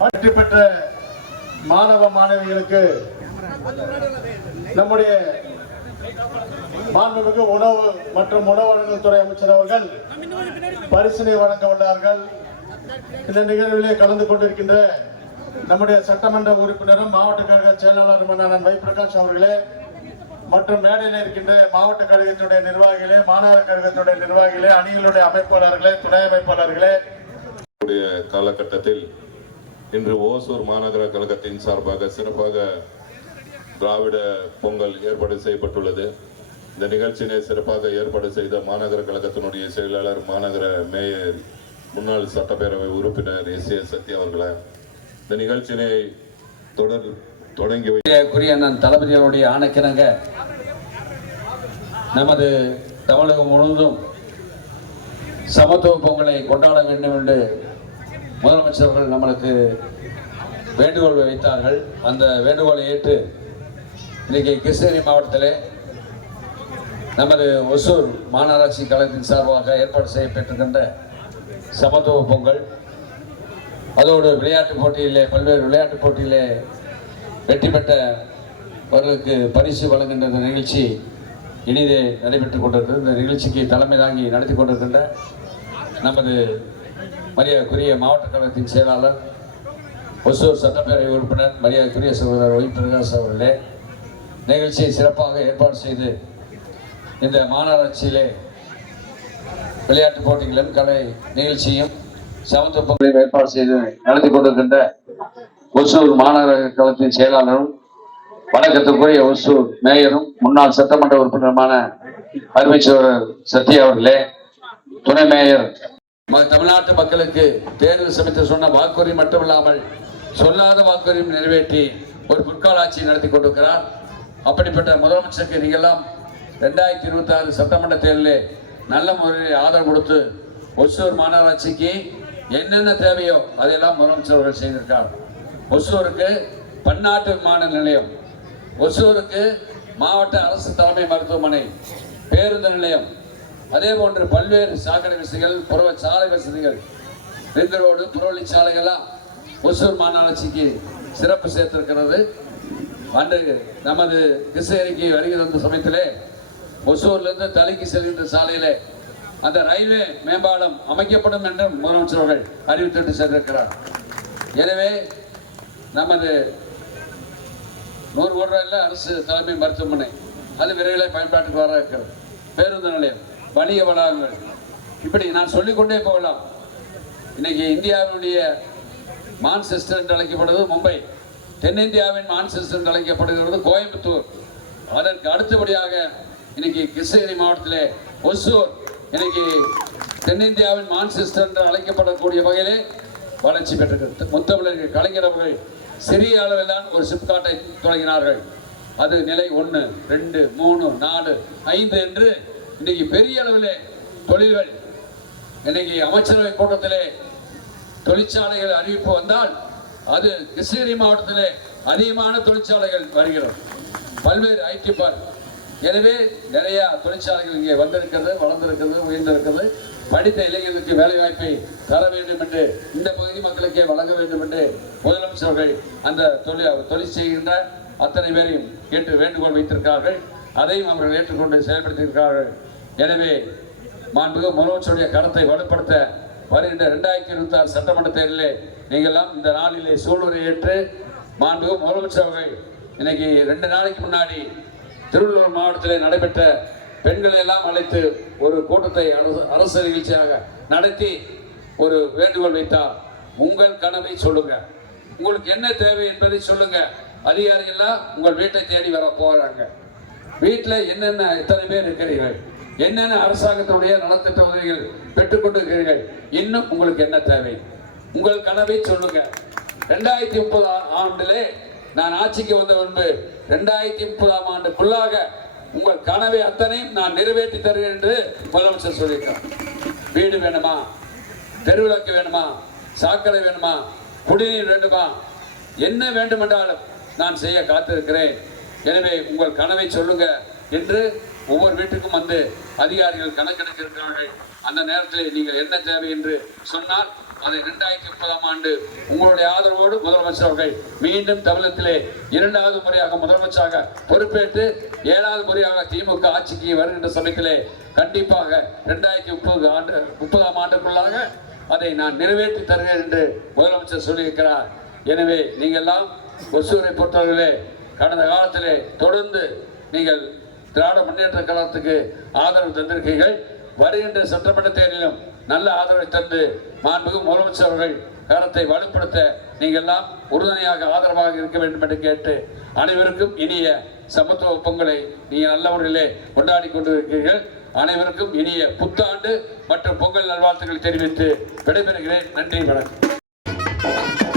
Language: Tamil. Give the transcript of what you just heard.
வெற்றி பெற்ற மாணவ மாணவிகளுக்கு நம்முடைய மாண்புமிகு உணவு மற்றும் உணவு வழங்கல் துறை அமைச்சர் அவர்கள் பரிசினை வழங்க உள்ளார்கள். இந்த நிகழ்விலே கலந்து கொண்டிருக்கின்ற நம்முடைய சட்டமன்ற உறுப்பினரும் மாவட்ட கழக செயலாளருமான நான் வை பிரகாஷ் அவர்களே மற்றும் மேடையில் இருக்கின்ற மாவட்ட கழகத்தினுடைய நிர்வாகிகளே, மாநகர கழகத்தினுடைய நிர்வாகிகளே, அணிகளுடைய அமைப்பாளர்களே, துணை அமைப்பாளர்களே, காலகட்டத்தில் இன்று ஓசூர் மாநகர கழகத்தின் சார்பாக சிறப்பாக திராவிட பொங்கல் ஏற்பாடு செய்யப்பட்டுள்ளது. இந்த நிகழ்ச்சியினை சிறப்பாக ஏற்பாடு செய்த மாநகர கழகத்தினுடைய செயலாளர், மாநகர மேயர், முன்னாள் சட்டப்பேரவை உறுப்பினர் எஸ்.ஏ. சத்யா அவர்களை இந்த நிகழ்ச்சியினை தொடங்கி அண்ணன் தளபதி அவருடைய ஆணைக்கிணங்க நமது தமிழகம் முழுவதும் சமத்துவ பொங்கலை கொண்டாட வேண்டும் என்று முதலமைச்சர்கள் நம்மளுக்கு வேண்டுகோள் வைத்தார்கள். அந்த வேண்டுகோளை ஏற்று இன்றைக்கு கிருஷ்ணகிரி மாவட்டத்திலே நமது ஒசூர் மாநகராட்சி கழகத்தின் சார்பாக ஏற்பாடு செய்யப்பட்டிருக்கின்ற சமத்துவ பொங்கல், அதோடு விளையாட்டுப் போட்டியிலே, பல்வேறு விளையாட்டுப் போட்டியிலே வெற்றி பெற்றவர்களுக்கு பரிசு வழங்குகின்ற நிகழ்ச்சி இனிதே நடைபெற்றுக் கொண்டிருக்கிறது. இந்த நிகழ்ச்சிக்கு தலைமை தாங்கி நடத்தி கொண்டிருக்கின்ற நமது மரியாதைக்குரிய மாவட்ட கழகத்தின் செயலாளர், ஒசூர் சட்டப்பேரவை உறுப்பினர், மரியாதைக்குரிய சகோதரர் ஒய் பிரகாஷ் அவர்களே, நிகழ்ச்சியை சிறப்பாக ஏற்பாடு செய்து இந்த மாநகராட்சியிலே விளையாட்டுப் போட்டிகளும் கலை நிகழ்ச்சியும் சமத்துவ பொங்கலையும் ஏற்பாடு செய்து நடத்தி கொண்டிருக்கின்ற ஒசூர் மாநகர கழகத்தின் செயலாளரும், வணக்கத்துக்குரிய ஒசூர் மேயரும், முன்னாள் சட்டமன்ற உறுப்பினருமான அருமை சகோதரர் சத்யா அவர்களே, துணை மேயர், தமிழ்நாட்டு மக்களுக்கு தேர்தல் சமயத்தில் சொன்ன வாக்குறுதி மட்டுமில்லாமல் சொல்லாத வாக்குறுதியும் நிறைவேற்றி ஒரு பிற்கால ஆட்சியை நடத்தி கொண்டிருக்கிறார். அப்படிப்பட்ட முதலமைச்சருக்கு நீங்கள்லாம் 2026 சட்டமன்ற தேர்தலில் நல்ல முறையில் ஆதரவு கொடுத்து ஒசூர் மாநகராட்சிக்கு என்னென்ன தேவையோ அதையெல்லாம் முதலமைச்சர் அவர்கள் செய்திருக்கார். ஒசூருக்கு பன்னாட்டு விமான நிலையம், ஒசூருக்கு மாவட்ட அரசு தலைமை மருத்துவமனை, பேருந்து நிலையம், அதே போன்று பல்வேறு சாக்கடை வசதிகள், புற சாலை வசதிகள், ரிங் ரோடு, புறவழிச்சாலைகள்லாம் ஒசூர் மாநகராட்சிக்கு சிறப்பு சேர்த்திருக்கிறது. அன்று நமது கிருஷ்ணகிரிக்கு வருகை தந்த சமயத்திலே ஒசூர்லேருந்து தலைக்கு செல்கின்ற சாலையிலே அந்த ரயில்வே மேம்பாலம் அமைக்கப்படும் என்றும் முதலமைச்சர் அவர்கள் அறிவித்துட்டு சென்றிருக்கிறார். எனவே நமது 100 கோடி ரூபாயில் அரசு தலைமை மருத்துவமனை அது விரைவில் பயன்பாட்டுக்கு வர இருக்கிறது. பேருந்து நிலையம், வணிக வளாகங்கள், இப்படி நான் சொல்லிக்கொண்டே போகலாம். இன்னைக்கு இந்தியாவினுடைய மான்செஸ்டர் என்று அழைக்கப்படுவது மும்பை, தென்னிந்தியாவின் மான்செஸ்டர் என்று அழைக்கப்படுகிறது கோயம்புத்தூர். அதற்கு அடுத்தபடியாக இன்னைக்கு கிருஷ்ணகிரி மாவட்டத்திலே ஒசூர் இன்னைக்கு தென்னிந்தியாவின் மான்செஸ்டர் என்று அழைக்கப்படக்கூடிய வகையிலே வளர்ச்சி பெற்றிருக்கிறது. முத்தமிழர் கலைஞர் அவர்கள் சிறிய அளவில் தான் ஒரு சிப்காட்டை தொடங்கினார்கள். அது நிலை 1, 2, 3, 4, 5 என்று இன்னைக்கு பெரிய அளவிலே தொழில்கள், இன்னைக்கு அமைச்சரவை கூட்டத்திலே தொழிற்சாலைகள் அறிவிப்பு வந்தால் அது கிருஷ்ணகிரி மாவட்டத்திலே அதிகமான தொழிற்சாலைகள் வருகிறது, பல்வேறு ஐடி பார்க். எனவே நிறைய தொழிற்சாலைகள் இங்கே வந்திருக்கிறது, வளர்ந்திருக்கிறது, உயர்ந்திருக்கிறது. படித்த இளைஞர்களுக்கு வேலை வாய்ப்பை தர வேண்டும் என்று, இந்த பகுதி மக்களுக்கே வழங்க வேண்டும் என்று முதலமைச்சர்கள் அந்த தொழில் செய்கின்ற அத்தனை பேரையும் கேட்டு வேண்டுகோள் வைத்திருக்கிறார்கள். அதையும் அவர்கள் ஏற்றுக்கொண்டு செயல்படுத்தியிருக்கிறார்கள். எனவே மாண்புமிகு முதலமைச்சருடைய கருத்தை வலுப்படுத்த வருகின்ற 2026 சட்டமன்ற தேர்தலிலே நீங்கள்லாம் இந்த நாளிலே சூளுரை ஏற்று மாண்புமிகு முதலமைச்சர் அவர்கள் இன்னைக்கு 2 நாளைக்கு முன்னாடி திருவள்ளூர் மாவட்டத்தில் நடைபெற்ற பெண்களை எல்லாம் அழைத்து ஒரு கூட்டத்தை அரசு நிகழ்ச்சியாக நடத்தி ஒரு வேண்டுகோள் வைத்தார். உங்கள் கனவை சொல்லுங்க, உங்களுக்கு என்ன தேவை என்பதை சொல்லுங்க. அதிகாரிகள்லாம் உங்கள் வீட்டை தேடி வர போறாங்க. வீட்டில் என்னென்ன எத்தனை பேர் இருக்கிறீர்கள், என்னென்ன அரசாங்கத்தினுடைய நலத்திட்ட உதவிகள் பெற்றுக்கொண்டு இருக்கிறீர்கள், இன்னும் உங்களுக்கு என்ன தேவை, உங்கள் கனவை சொல்லுங்க. 2030 ஆண்டிலே நான் ஆட்சிக்கு வந்த முன்பு 2030 ஆண்டுக்குள்ளாக உங்கள் கனவை அத்தனையும் நான் நிறைவேற்றி தருவேன் என்று முதலமைச்சர் சொல்லியிருக்கார். வீடு வேணுமா, தெருவிளக்கு வேணுமா, சாக்கடை வேணுமா, குடிநீர் வேண்டுமா, என்ன வேண்டுமென்றாலும் நான் செய்ய காத்திருக்கிறேன். எனவே உங்கள் கனவை சொல்லுங்க என்று ஒவ்வொரு வீட்டுக்கும் வந்து அதிகாரிகள் கணக்கெடுக்க இருக்கிறார்கள். அந்த நேரத்தில் நீங்கள் என்ன தேவை என்று சொன்னால் அதை 2030 ஆண்டு உங்களுடைய ஆதரவோடு முதலமைச்சர் அவர்கள் மீண்டும் தமிழகத்திலே 2வது முறையாக முதலமைச்சராக பொறுப்பேற்று 7வது முறையாக திமுக ஆட்சிக்கு வருகின்ற சமயத்திலே கண்டிப்பாக 2030 ஆண்டுக்குள்ளாக அதை நான் நிறைவேற்றி தருகிறேன் என்று முதலமைச்சர் சொல்லியிருக்கிறார். எனவே நீங்கள் எல்லாம் ஒசூரை பொறுத்தவர்களே கடந்த காலத்திலே தொடர்ந்து நீங்கள் திராவிட முன்னேற்ற கழகத்துக்கு ஆதரவு தந்திருக்கீர்கள். வருகின்ற சட்டமன்ற தேர்தலிலும் நல்ல ஆதரவை தந்து மாண்புமிகு முதலமைச்சர் அவர்கள் கரத்தை வலுப்படுத்த நீங்கள் எல்லாம் உறுதுணையாக ஆதரவாக இருக்க வேண்டும் என்று கேட்டு அனைவருக்கும் இனிய சமத்துவ பொங்கலை நீங்கள் நல்ல முறையிலே கொண்டாடி கொண்டிருக்கிறீர்கள். அனைவருக்கும் இனிய புத்தாண்டு மற்றும் பொங்கல் நல்வாழ்த்துக்களை தெரிவித்து விடைபெறுகிறேன். நன்றி, வணக்கம்.